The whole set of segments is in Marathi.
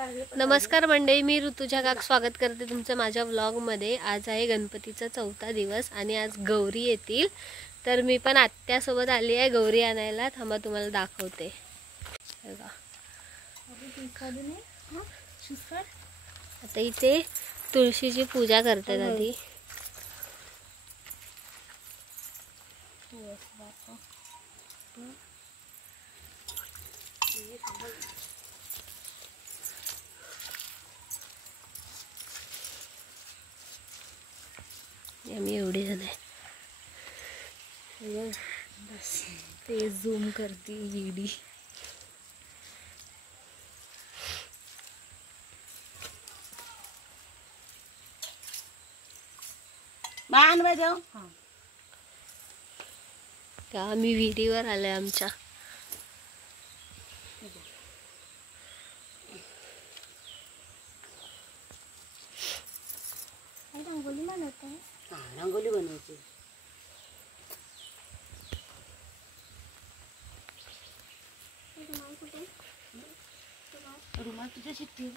नमस्कार मंडळी, मी ऋतुजा काक स्वागत करते तुमचं माझ्या व्लॉगमध्ये। आज आहे गणपतीचा 4था दिवस आणि आज गौरी येतील, तर मी पण आत्यासोबत आली आहे गौरी आणायला। थांबा तुम्हाला दाखवते। आता इथे तुळशीची पूजा करतात आधी। आम्ही एवढे जण आहे। ते झूम करती ईडी मान बजाव। का आम्ही विहिरीवर आलोय आमच्या। रंगोली बनवते। रंगोली बनवायची। रुमाल तुझ्या शिकते।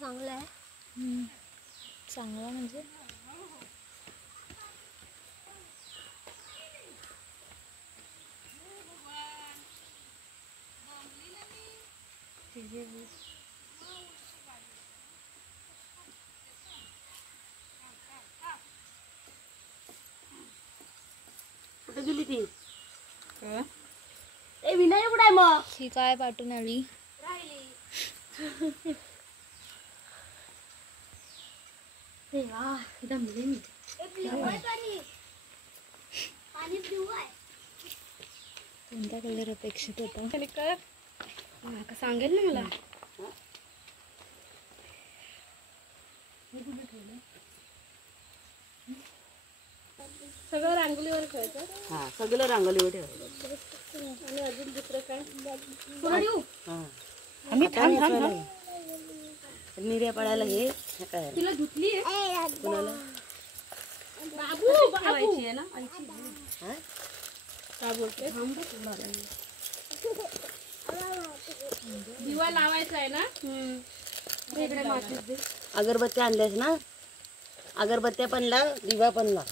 चांगला आहे। चांगला म्हणजे कुठे गेली ती? ए विनय कुठे आहे मग? ही काय पाठवून आली? कोणता कलर अपेक्षित होता? सांगेल ना मला। सगळं रांगोलीवर ठेवायचं। हा, सगळं रांगोलीवर ठेवायचं। आणि अजून दुसरं काय? आम्ही निर्या पडायला हे काय तिला धुतली आहे कोणाला? बाबू बाबू आहे ना आईची। हां काय बोलते? दिवा लावायचा आहे ना। इकडे मातीत दे। अगरबत्त्या आणल्यास ना? अगरबत्त्या पण लाव, दिवा पण लाव।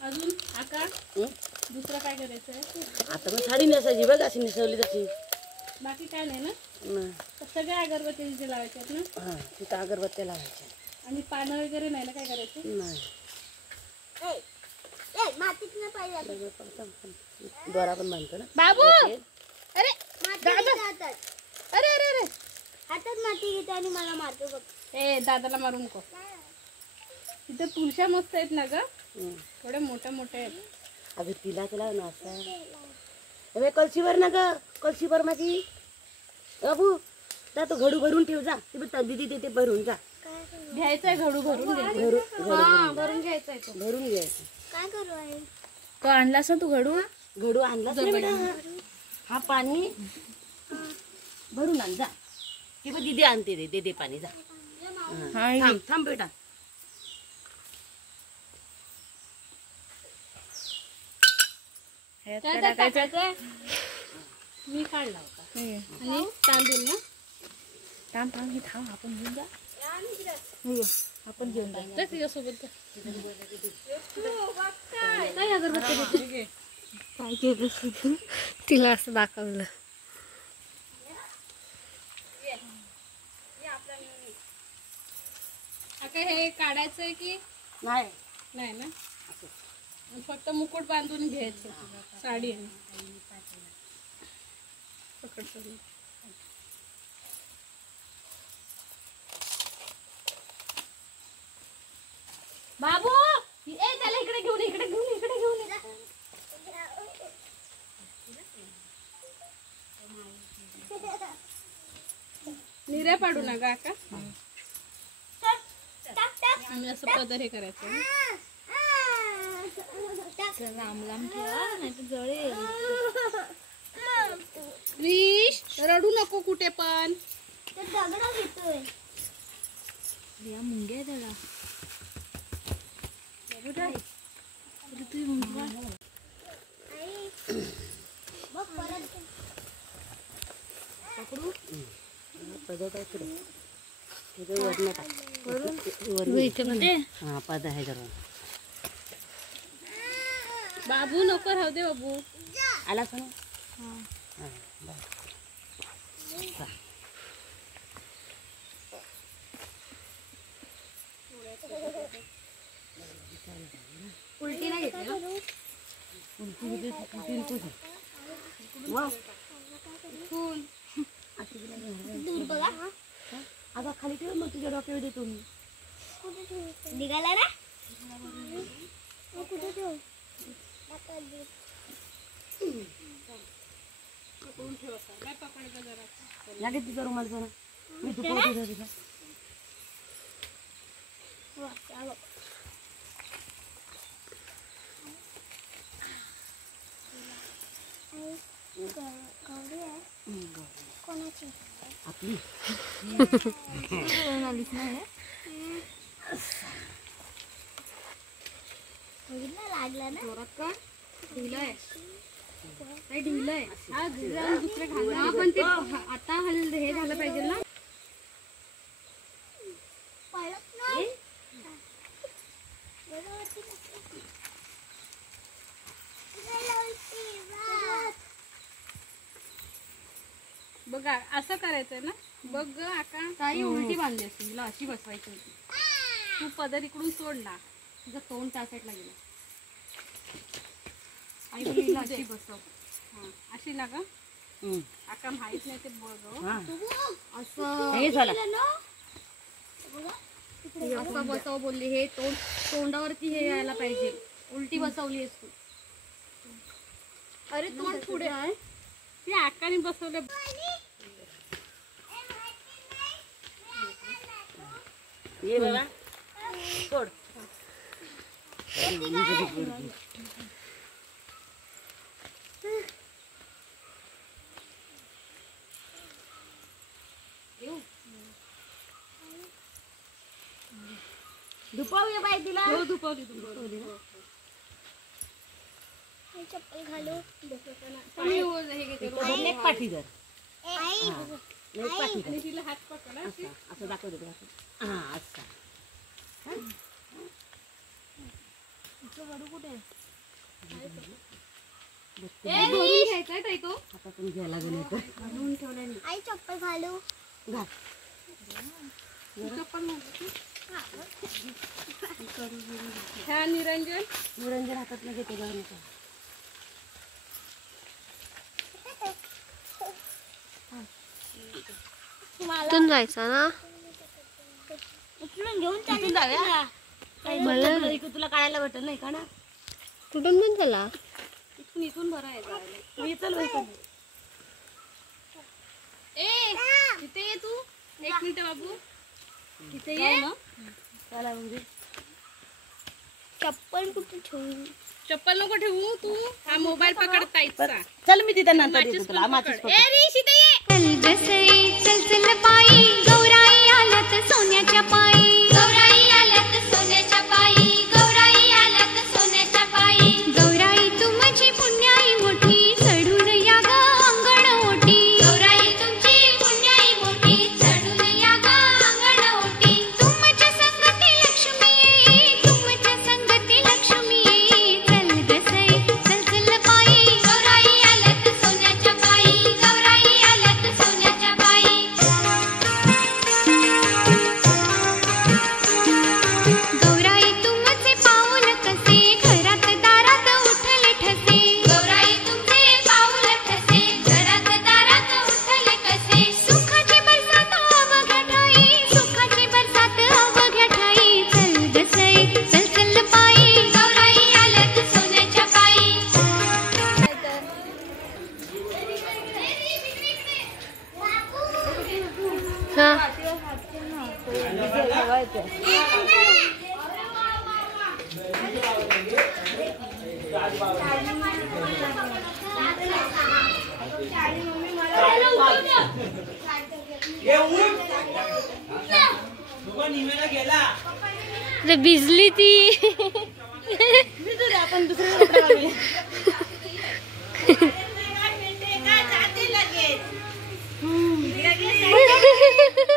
अजून आका दुसरं काय करायचं आहे? आता मग साडी नेसायची बघ, अशी नेसवली तशी। बाकी काय नाही ना? सगळ्या अगरबत्त्या तिथे लावायच्या आहेत ना? हां, तिथं अगरबत्त्या लावायच्या। आणि पानं वगैरे नाही ना काय करायचं? नाही। मातीत पाहिजे दोरा पण बांधतो ना बाबू। अरे अरे अरे अरे हातात माती घेते आणि मला मारतो बघ। ए दादाला मारू नको। तिथे तुळशा मस्त आहेत ना ग, थोडे मोठे मोठे आहेत। अगं तिला केला ना असं कळशीवर ना ग, कळशीवर माझी बाबू जा। तो घडू भरून ठेव जा। ते दीदी ते भरून जा। घ्यायचंय घडू भरून घ्यायचं। हां भरून घ्यायचंय। तो भरून घ्यायचं। काय करू आहे? का आणलास ना तू घडू? घडू आणलास ना बेटा? हा पाणी भरून आण जा। ती बघ दीदी आणते, दे दे पाणी जा। थांब थांब बेटा। मी काढला होता हे. आणि तांदूळ ना थांब थांब हे थांब आपण घेऊन जा हे, आपण घेऊन जा जा तिच्यासोबत काय अगरबत्ती काय केलं तिला असं दाखवलं आता हे काढायचंय की नाही नाही ना आणि फक्त मुकुट बांधून घ्यायचं साडी आणि पकड सगळी. बाबू ए त्याला इकडे घेऊन ये. निर्या पाडू ना गा का आणि असं पदर हे करायचं लांब लांब ठेवा नाही तर जळेल क्रिश रडू नको कुठे पण या मुंग्या आहे त्याला पदर काय करू वरण टाक हा पद आहे जरा बाबू नको राहू दे बाबू आला का उलटी नाही घेतली अगं खाली ठेव मग तुझ्या डोक्यावर देतो मी निघाला ना कुठे ठेव लागेल तिचा रुमाल जरा मी दुपारी तिचा कोणाची आपली आलीच नाही लागला ना जोरात का ढिलाय काय ढिलाय हा दुसरे घालणार पण ते आता हे झालं पाहिजे ना पळत नाही बघा असं करायचंय ना बघ ग आका काही उलटी बांधली असते तुला अशी बसवायची होती तू पदर इकडून सोड ना तुझं तोंड त्या साईडला गेलं आई बोलली अशी बसव हा अशी ना ग आका माहित नाही ते बघ असं हे झालं असं बसव बोलली हे तोंडावरती हे यायला पाहिजे उलटी बसवली तू अरे तोंड पुढे आहे ते आकाने बसवलं ये बाबा सोड दुपावूया बाई तिला हो दुपावली चप्पल घालू हे घेते एक पाठी जर आई एक पाठी आणि तिला हात पकडा असं दाखव दे हा असं घ्यायचा ताई तो आता पण घ्यायला लागेल तर आई चप्पल घालू घाल ह्या निरंजन निरंजन हातात घेते जाऊन इथून जायचं ना उचलून घेऊन इथून जाऊया मला इकडे तुला काढायला भेटत नाही का ना कुठून पण चला इथून बरं आहे मी चल ए तिथे ये तू एक मिनिट बाबू तिथे ये चला म्हणजे चप्पल कुठे ठेवू चप्पल नको ठेवू तू हा मोबाईल पकड ताईचा चल मी तिथं नंतर येतो तुला माचीस ए रीश इथे ये चल चल पायी गौराई आल्यात सोन्याच्या पायी गौराई आल्यात सोन्याच्या पायी गौराई आल्यात सोन्याच्या पायी गौराई तू माझी पुण्याई ते भिजली ती. आपण दुसऱ्या कपडे घालूया.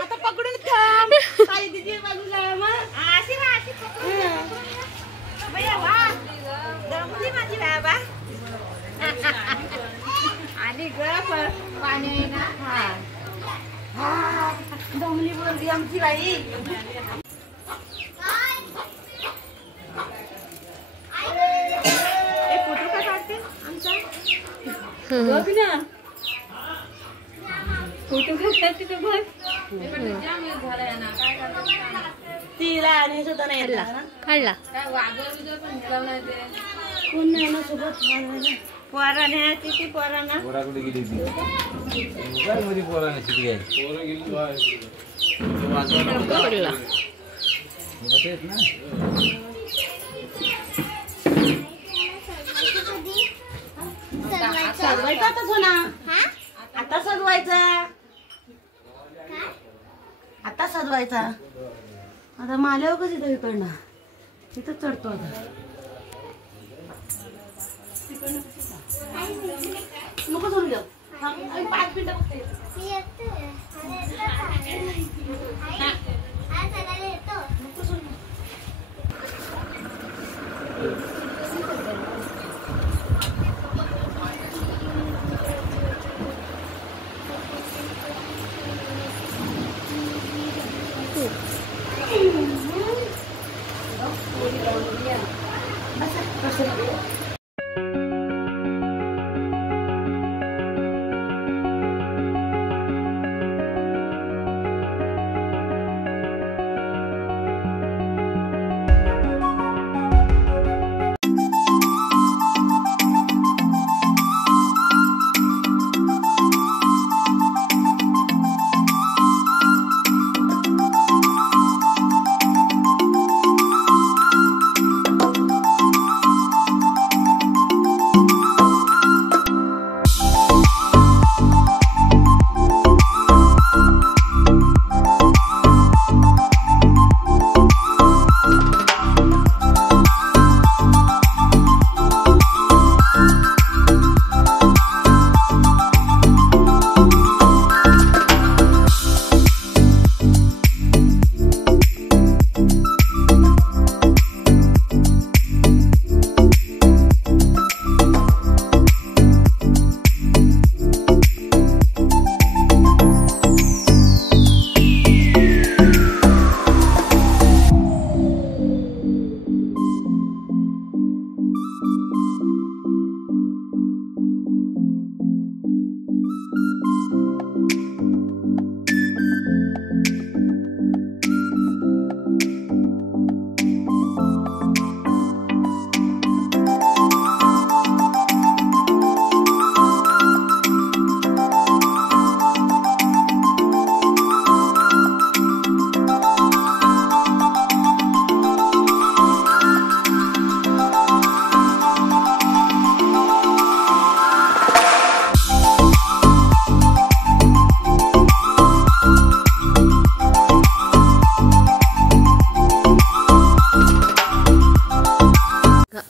आता पकडून थांब. ताई तिची बाजूला आहे मग. भैया वा. दमली माझी बाबा. आली ग पाणी आहे ना. हा दमली बोलली आमची बाई. फोटो का काढते आमचा फोटो का काढते तो बघ. तिला आणि सुद्धा नाही येत ना. काढला कोण नाही ना सोबत. पोरा न्यायची ती पोरांना. पोराकडे गेली ती काय मध्ये पोराने शिकली आहे. पोरं गेली काढला. तेच ना. सजवायचा आता सोना. आता सजवायचा. आता सजवायचा. आता माल्यावर कशी तरी इकडनं तिथं चढतो आता. नको सोडून घेऊ. 5 मिनिटं बघते. नको सोडून.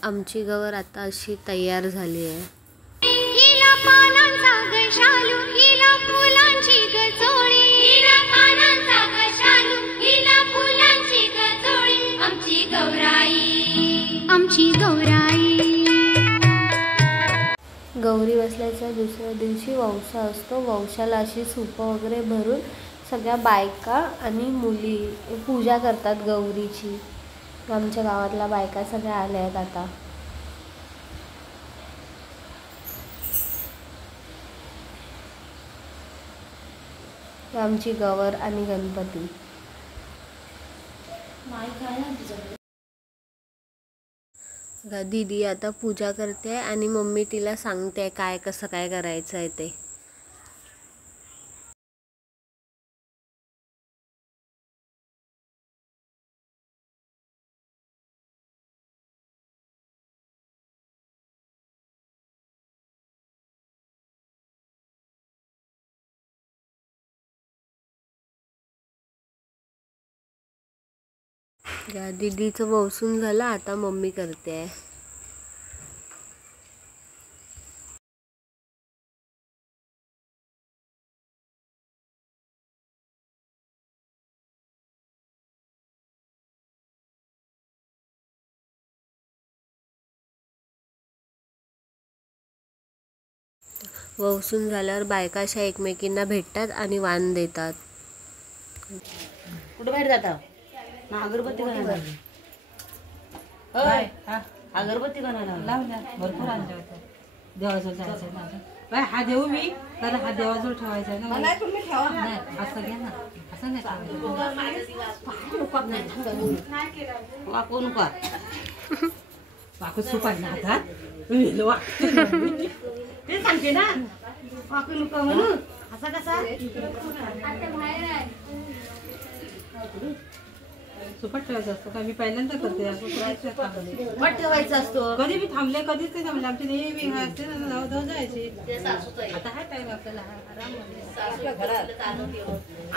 आमची गवर आता अशी तयार झाली आहे. हिला पानांचा ग शालू, हिला फुलांची ग चोळी, हिला पानांचा ग शालू, हिला फुलांची ग चोळी. आमची गौराई, आमची गौराई. गौरी बसल्याच्या दुसऱ्या दिवशी वौसा असतो. वौशाला अशी सूपं वगैरे भरून सगळ्या बायका आणि मुली पूजा करतात गौरीची. आमच्या गावातल्या बायका सगळ्या आल्या आहेत आता. आमची गवर आणि गणपती. दीदी आता पूजा करते आणि मम्मी तिला सांगते काय कसं काय करायचं आहे ते. दीदीचं वसून झालं, आता मम्मी करते. वसून झाल्यावर बायका अशा एकमेकींना भेटतात आणि वाण देतात. कुठं बाहेर जाता ना? अगरबत्ती बनायला होय, अगरबत्ती बनायला लावल्या भरपूर आणल्या होत्या. देवाजवळ जायचं ना बाय. हा देऊ मी तर हा देवाजवळ ठेवायचा ना. नाही असं घ्या ना, असं नाही वाकू नका. वाकू सुपारी हातात ते सांगते ना, वाकू नका म्हणून. असा कसा सुपाट ठेवायचं असतं का? मी पहिल्यांदा करते असं. वाट ठेवायचा असतो. कधी मी थांबले, कधीच नाही थांबले. आमची नेहमी असते ना, धाव जायची. आता हा टाइम आपल्याला आराम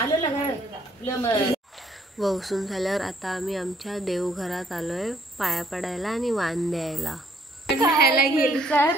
आलं ना. वसून झाल्यावर आता आम्ही आमच्या देवघरात आलोय पाया पडायला आणि वाण द्यायला. खायला गेली तर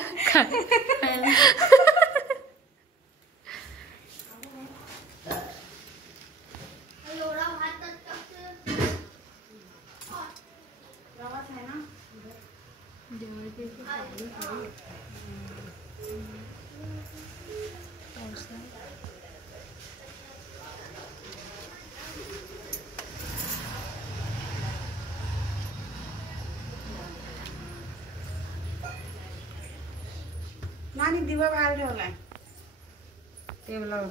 नानी दिवा बाहेर ठेवलाय टेबलावर.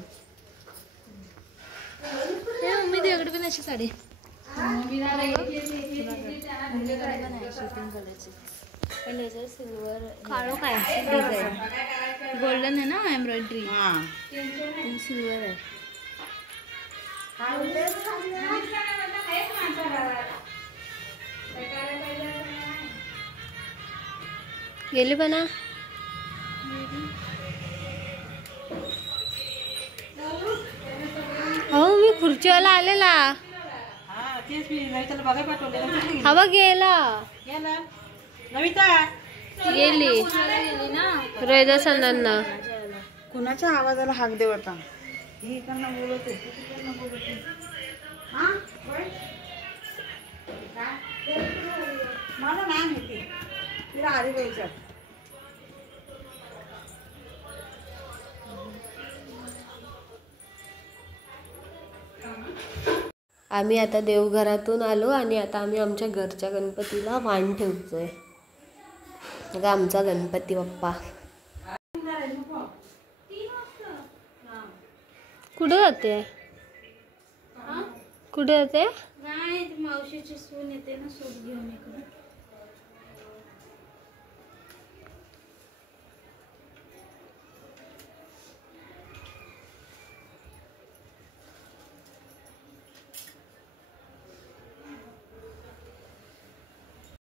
मम्मी देवकडे पण अशी साडी सिल्वर काळो काय गोल्डन आहे ना एम्ब्रॉयडरी. सिल्वर आहे. गेली बना. हो मी खुर्चीवाला आलेला. तेच मी नविताला बघायला पाठवले. हवा गेला. नविता गेली रोहिदा सणांना. कुणाच्या आवाजाला हाक दे होता. ही इकडनं बोलत आहे, तिकडनं बोलत आहे. मला नाही माहिती. तिला आधी द्यायचं. आम्ही आता देवघरातून आलो आणि आता आम्ही आमच्या घरच्या गणपतीला वाण ठेवतोय. बघा आमचा गणपती बाप्पा. कुठे जाते? कुठे जाते? नाही, मावशीची सून येते ना, सूट घेऊन इकडे.